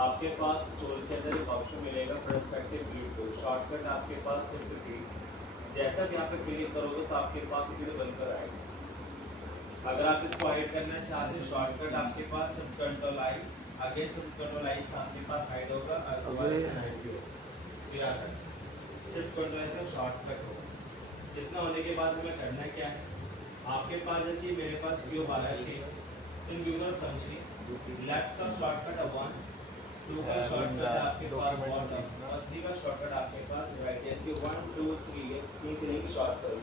आपके पास टूल के अंदर एक ऑप्शन मिलेगा पर्सपेक्टिव ग्रिड टूल। शॉर्टकट आपके पास सिर्फ ग्रिड, जैसा भी यहाँ पे क्लिक करोगे तो आपके पास ग्रिड बनकर आएगा। अगर आप इसको हाइड करना चाहते हैं शॉर्टकट आपके पास सिर्फ कंट्रोल आई, अगेन सिर्फ कंट्रोल आई से आपके पास हाइड होगा और दोबारा से हाइड भी होगा। तो याद रखना सिर्फ कंट्रोल आई का शॉर्टकट होगा। इतना होने के बाद हमें करना क्या है, आपके पास जैसे मेरे पास क्यूब आ रहा है, इन व्यूअर समझिए लेफ्ट का शॉर्टकट 1, 2 का शॉर्टकट आपके पास बॉटम और 3 का शॉर्टकट आपके पास राइट। यानी 1 2 3 ये 3 चीजें की शॉर्टकट।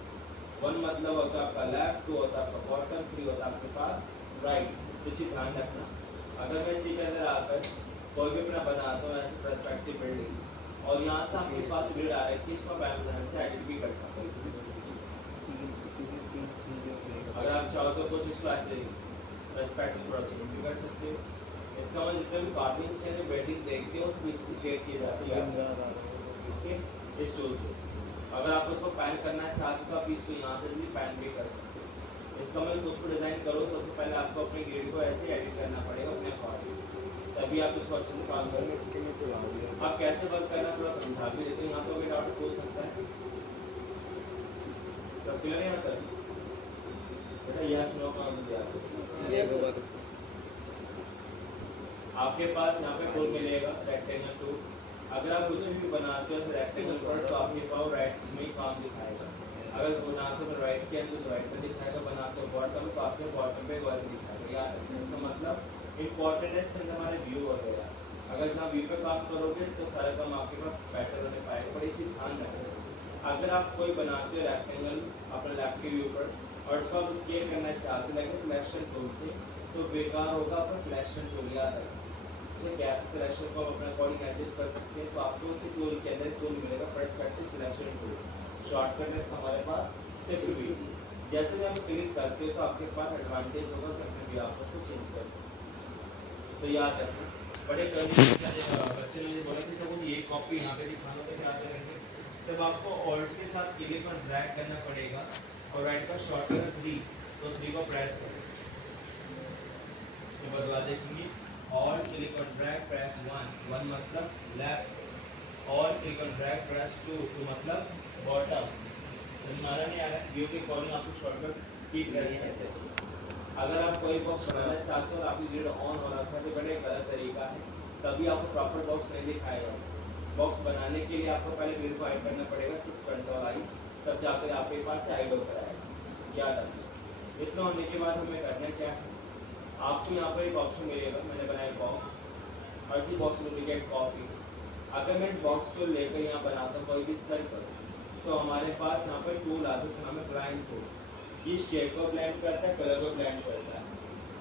1 मतलब होता है आपका लेफ्ट, 2 होता है आपका बॉटम, 3 होता है आपके पास राइट। तो चीज ध्यान रखना। अगर मैं इसी के अंदर आकर कोई भी अपना बनाता हूँ ऐसे पर्सपेक्टिव बिल्डिंग और यहाँ से आपके पास ग्रिड आ रहा है कि इसको आप से एडिट भी कर सकते हैं। अगर आप चाहो तो कुछ इसको ऐसे पर्सपेक्टिव प्रोजेक्ट भी कर सकते हो। इसका मतलब जितने भी कार्टून्स के अंदर बेडिंग देखते हो उसकी शेयर की जाती है इसके इस टूल से। अगर आप उसको पैन करना चाहते हो तो आप इसको यहाँ से भी पैन भी कर सकते हो। इसका मतलब कुछ भी डिज़ाइन करो सबसे पहले आपको अपने ग्रिड को ऐसे एडिट करना पड़ेगा अपने अकॉर्डिंग, तभी आप इसको अच्छे से काम कर सकते हो। आप कैसे वर्क करना थोड़ा समझा भी देते हैं। यहाँ तो डाउट पूछ सकता है सब क्लियर है यहाँ तक बेटा? यह सुनो काम दिया आपके पास यहाँ पे टूल मिलेगा रेक्टेंगल टूल। अगर आप कुछ भी बनाते हो तो रेक्टेंगल पर तो आपके पास राइट में ही काम दिखाएगा। अगर बनाते हो तो राइट के अंदर तो राइट पर दिखाएगा, बनाते हो बॉटम तो आपके बॉटम पे बॉटम दिखाएगा। याद रखना इसका मतलब इम्पोर्टेंट है इसके अंदर हमारे व्यू वगैरह। अगर जहाँ व्यू पे काम करोगे तो सारा काम आपके पास बेटर होने पाएगा। पर ये चीज़ ध्यान रखना अगर आप कोई बनाते हो रेक्टेंगल अपने लेफ्ट के व्यू पर और उसको आप स्केल करना चाहते हो लेकिन सिलेक्शन टूल से तो बेकार होगा आपका सिलेक्शन टूल। याद रखना गैस सिलेक्शन को अपने अकॉर्डिंग एडजस्ट कर सकते हैं। तो आपको उसी टूल के अंदर टूल मिलेगा पर्सपेक्टिव सिलेक्शन टूल। शॉर्टकट है हमारे पास सिर्फ भी जैसे भी हम क्लिक करते हो तो आपके पास एडवांटेज होगा कि अपने भी आप उसको चेंज कर सकते। तो याद रखना बड़े बच्चे ने बोला कि जब ये कॉपी यहाँ पे दिखाना तो क्या करेंगे, तब आपको ऑल्ट के साथ क्लिक और ड्रैग करना पड़ेगा और राइट का शॉर्टकट 3 तो 3 को प्रेस करें तो बदला देखेंगे। और क्लिक और ड्रैग प्रेस 1 मतलब लेफ्ट और क्लिक और ड्रैग प्रेस 2 मतलब बॉटम। समझ आ रहा नहीं आ रहा है? व्यू के अकॉर्डिंग आपको शॉर्टकट की प्रेस करते हैं। अगर आप कोई बॉक्स बनाना चाहते हो और आपकी ग्रिड ऑन हो रहा था तो बड़ा गलत तरीका है, तभी आपको प्रॉपर बॉक्स नहीं दिखाएगा। बॉक्स बनाने के लिए आपको पहले ग्रिड को हाइड करना पड़ेगा सिर्फ कंट्रोल आई, तब जाकर आपके पास हाइड होकर आएगा। याद रखना। इतना होने के बाद हमें करना क्या है, आपको यहाँ पर एक ऑप्शन मिलेगा मैंने बनाया बॉक्स और इसी बॉक्स में डुप्लीकेट कॉपी। अगर मैं इस बॉक्स को लेकर यहाँ बनाता हूँ कोई भी सर्कल तो हमारे पास यहाँ पर टूल आता है जिसका नाम है ब्लाइंड टूल। ये शेप को ब्लेंड करता है, कलर को ब्लेंड करता है।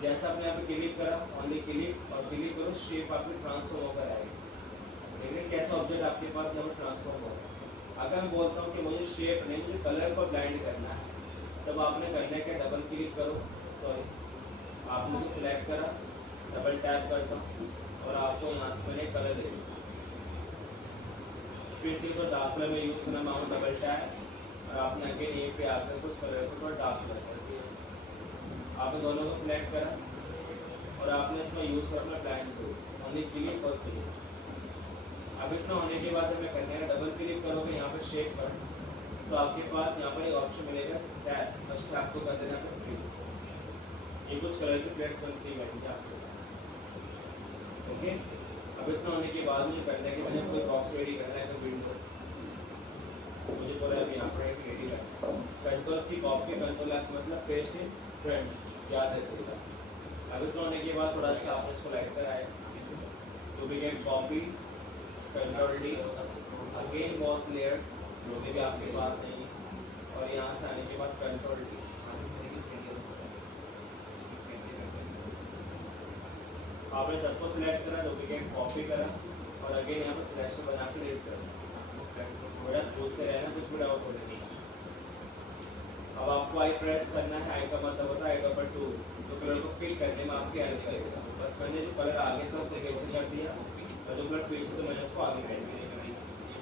जैसा आपने यहाँ पे क्लिक करा ऑनली क्लिक और क्लिक करो शेप आपकी ट्रांसफॉर्म होकर आएगी। लेकिन कैसा ऑब्जेक्ट आपके पास यहाँ पर ट्रांसफॉर्म होगा। अगर मैं बोलता हूँ कि मुझे शेप नहीं मुझे कलर को ब्लेंड करना है तब आपने करना क्या, डबल क्लिक करो, सॉरी आपने तो सिलेक्ट करा, डबल टैप करता हूँ और आपको यहाँ से मैंने कलर दे दिया। फिर से तो डार्क कलर में यूज़ करना मांगो डबल टैप और आपने अगेन ये पे आकर कुछ कलर को थोड़ा डार्क कलर कर दिया। आपने दोनों को सिलेक्ट करा और आपने इसमें यूज़ करना ब्लाइंड टूल ओनली क्लिक और क्लिक। अब इतना होने के बाद हमें करना है डबल क्लिक करोगे यहाँ पर शेप पर तो आपके पास यहाँ पर एक ऑप्शन मिलेगा स्टैप, बस आपको कर देना है 3। ये कुछ कलर की प्लेट्स बनती है आपके पास। ओके अब इतना होने के बाद मुझे करना है कि मैंने कोई बॉक्स रेडी करना है तो विंडो मुझे बोला अभी यहाँ पर एक रेडी करना है। Control C copy control F मतलब पेस्ट इन फ्रंट याद रखिएगा। अब इतना होने के बाद थोड़ा सा आपने इसको लाइट कर आए तो we can copy control D again बहुत लेयर्स जो भी आपके पास हैं और यहाँ से आने के बाद कंट्रोल डी आपने सबको सिलेक्ट करा, डुप्लीकेट कॉपी करा और अगेन यहाँ पर सिलेक्शन बना के डिलीट करा। बड़ा पूछते रहना कुछ भी डाउट होने नहीं। अब आपको आई प्रेस करना है, आई का मतलब होता है आई नंबर 2 तो कलर को पिक करने में आपकी हेल्प करेगा। बस मैंने जो कलर आगे था उससे कैंसिल कर दिया और जो कलर पीछे तो मैंने उसको आगे कर दिया।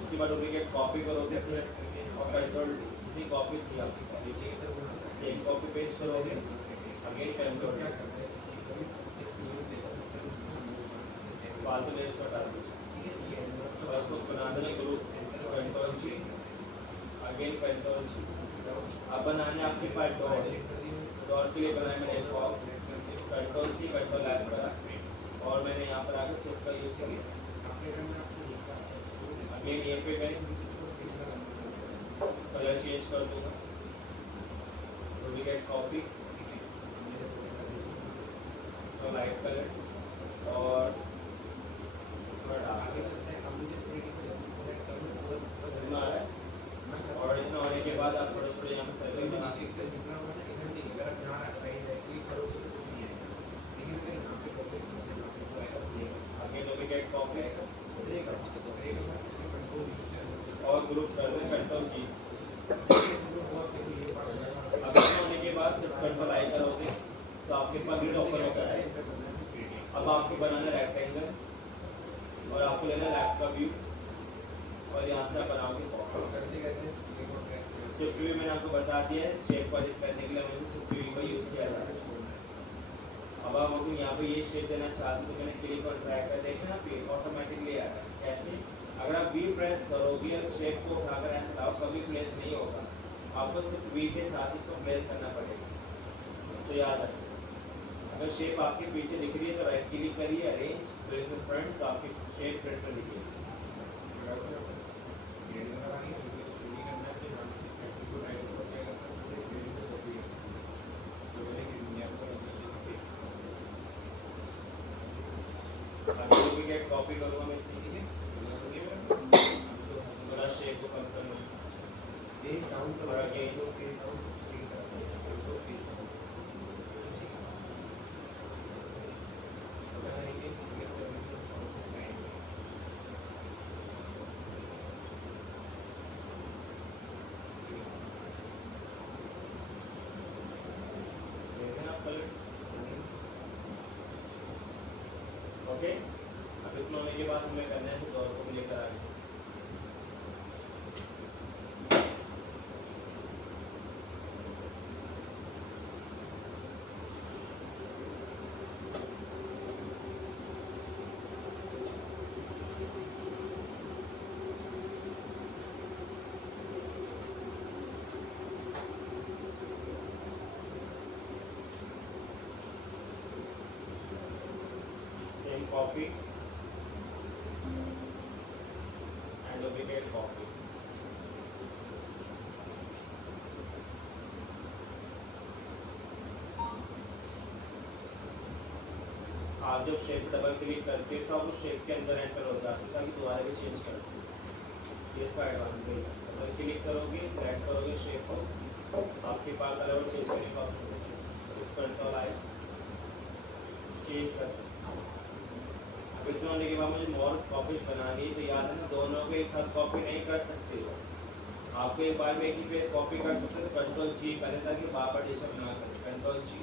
उसके बाद डुप्लीकेट कॉपी करोगे सिलेक्ट करके और कंट्रोल जितनी कॉपी थी आपकी कॉपी सेम कॉपी पेस्ट करोगे अगेन कंट्रोल फालतू लेयर्स को हटा दीजिए और इसको बना देना ग्रुप कंट्रोल जी, अगेन कंट्रोल जी। अब बनाने आपके पास डॉट के लिए बनाया मैंने एक box, control C control F करा और मैंने यहाँ पर आकर शिफ्ट का यूज़ किया। अगेन ये पे मैं कलर चेंज कर दूंगा, डुप्लीकेट कॉपी तो लाइट कलर और और इतना होने के बाद आप थोड़े थोड़े यहाँ पे सर्कल बना सकते हैं। आगे डुप्लीकेट कॉपी और ग्रुप कर दें कंट्रोल कीज। अब होने के बाद शिफ्ट कंट्रोल आई करोगे तो आपके पास ग्रिड ओपन होता है। अब आपको बनाना रेक्टेंगल और आपको लेना लेफ्ट का व्यू और यहाँ से आप बनाओगे। शिफ्ट व्यू मैंने आपको बता दिया है, शेप को एडिट करने के लिए मैंने शिफ्ट व्यू का यूज़ किया था। अब आप लोग यहाँ पे ये शेप देना चाहते तो मैंने क्लिक और ड्रैग कर देखा ना फिर ऑटोमेटिकली आएगा। कैसे? अगर आप वी प्रेस करोगे और शेप को उठाकर ऐसे लाओ कभी प्लेस नहीं होगा, आपको सिर्फ वी के साथ इसको प्लेस करना पड़ेगा। तो याद रखें, अगर शेप आपके पीछे दिख रही है तो राइट क्लिक करिए, अरेंज ब्रिंग टू फ्रंट, तो आपकी शेप फ्रंट में दिखेगी। डुप्लीकेट कॉपी करूँगा मैं इसी के बड़ा शेप को कम कर लूँगा। ओके, अब इतना होने के बाद हमें करना है तो को भी लेकर आगे। Copy and duplicate copy. आप जब शेप डबल क्लिक करते तो आप उस शेप के अंदर एंटर हो जाते ताकि दोबारा भी चेंज कर सकें। ये इसका एडवांटेज है। डबल क्लिक करोगे, सेलेक्ट करोगे शेप को, आपके पास कलर चेंज करने का ऑप्शन है। शिफ्ट कंट्रोल आई चेंज कर सकते। इतना होने के बाद मुझे मोर कॉपीज बनानी है तो याद है ना, दोनों को एक साथ कॉपी नहीं कर सकते हो। आपको एक बार में एक ही पेज कॉपी कर सकते हो तो कंट्रोल जी करें ताकि बार बार डिस्टर्ब ना करें। कंट्रोल जी।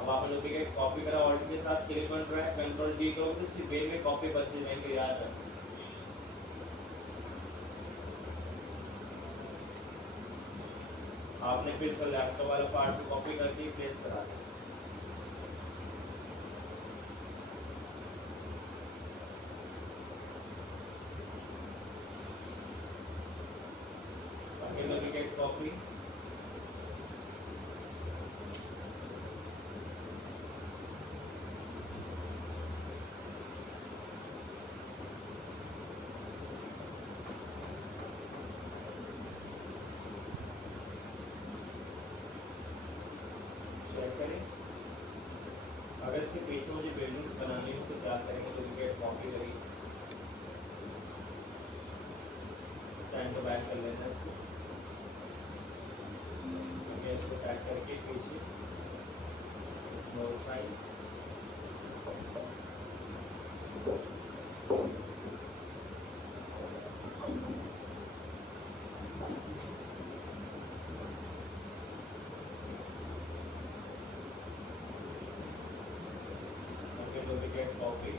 अब आपने डुप्लीकेट कॉपी करा, ऑल्ट के साथ click on drag, control D करोगे तो वे में कॉपी बदल जाएंगे। याद रखें, आपने फिर इसका लैपटॉप वाला पार्ट को कॉपी करके प्लेस करा दिया। डुप्लीकेट कॉपी चेक करें। अगर इसके पीछे मुझे बिल्डिंग्स बनानी हो तो क्या करेंगे? डुप्लीकेट कॉपी करेंगे, सेंड टू बैक कर लेना इसको, इसको टैग करके पीछे स्मॉल साइज डुप्लीकेट कॉपी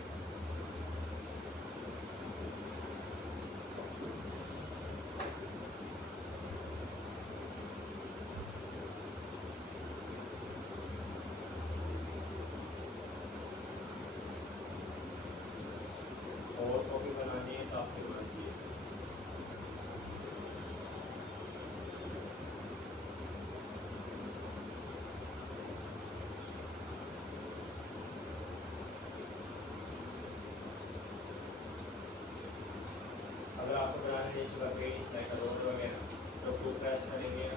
आपके पास ये अगर आपको बनाने नहीं चला पेज लाइक रोड वगैरह तो 2 प्रेस करेंगे